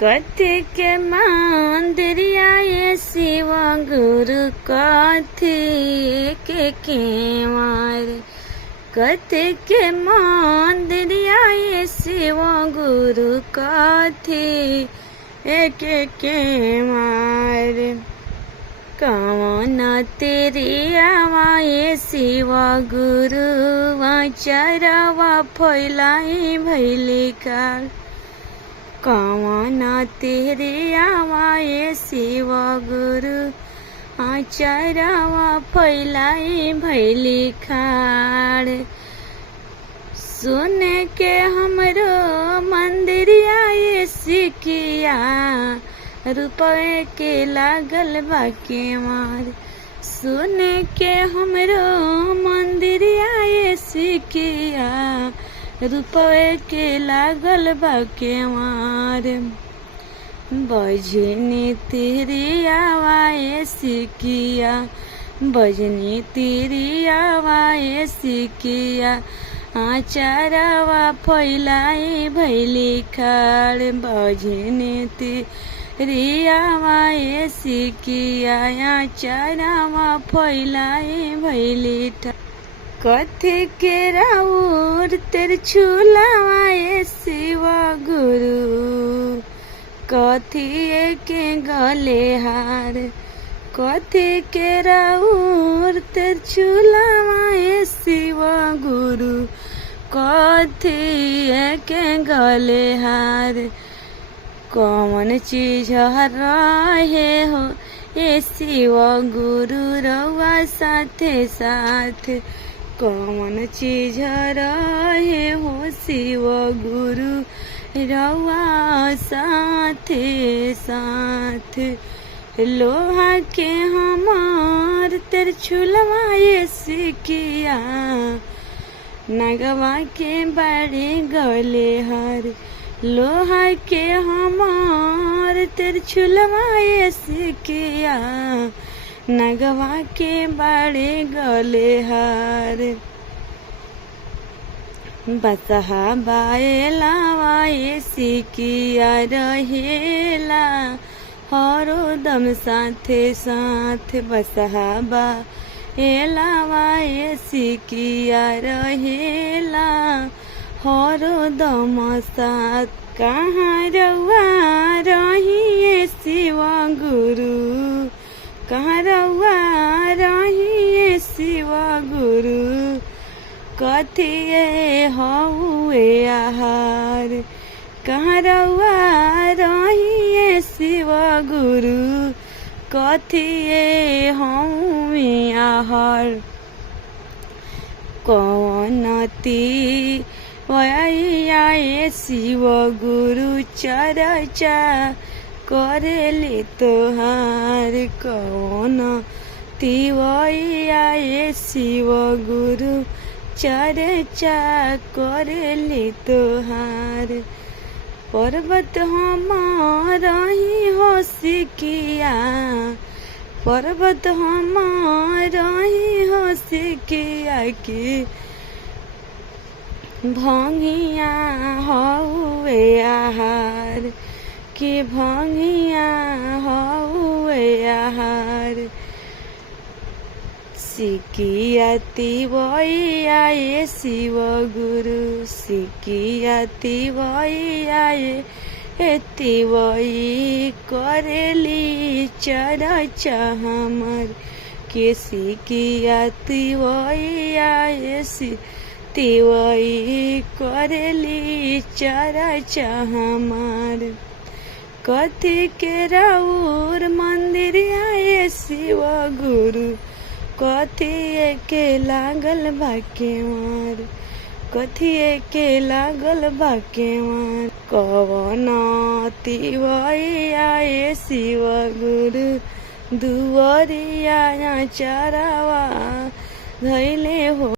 कथी के मंदिरिया ये शिव गुरु कथी के केवार। कथी के मंदिरिया ये शिव गुरु कथी के केवार। कवन तेरियावा ये शिव गुरु चरवा फैलाई भैली कार। कवन तेरियावा ये शिव गुरु चरवा फैलाई भैली खाड़। सुन के हमरो मंदिरिया ये सिकिया रुपये के लागल बाके मार। सुन के हमरो मंदिरिया ये सिकिया रुपये के लागल बाके मार। बजनी तिरियावा ये सिकिया बजनी तिरियावा ये सिकिया आचारवा फैलाई भैली खाड़। बजनी तिरियावा ये सिकिया आचारवा फैलाई भैली ठाड़। कथी के राउर तेर छुलावा ये शिव गुरु कथी के गले हार। कथी के राउर तेर छुलावा ये शिव गुरु कथी के गले हार। कौन चीज रहे हो ये शिव गुरु रउआ साथे साथ। कौन चीज रहे हो शिव गुरु रउआ साथे साथ। लोहा के हमार तेर छुलवा ये सिकिया नगवा के बड़े गले हार। लोहा के हमार तेर छुलवा ये सिकिया नगवा के बड़े गले हार। बसहा बाएलावा ये सिकिया रहेला हरो दम साथे साथ। बसहा बाएलावा ये सिकिया रहेला हरो दम साथ। कहाँ रउआ रही ये शिव गुरु कहाँ रउआ रही ये शिव गुरु कथी हउए आहार। कहाँ रउआ रही ये शिव गुरु कथी हउए आहार। कौन तिवैया ये शिव गुरु चर्चा करेले तोहार। कौन तिवैया ये शिव गुरु चर्चा करेले तोहार। पर्वत हमारही हो सिकिया पर्वत हमारही हो सिकिया की भंगिया हउए आहार। के भंगिया हउए आहार। सिकिया तिवैया ये शिव गुरु सिकिया तिवैया ये तिवई करेली चर्चा हमर। के सिकिया तिवैया ये तिवई करेली चर्चा हमर। कथी के राउर मंदिरिया ये शिव गुरु कथी के लागल बाके मार। कथी के लागल बाके मार। कवन तिवैया ये शिव गुरु दुवरिया चरवा धैले हो।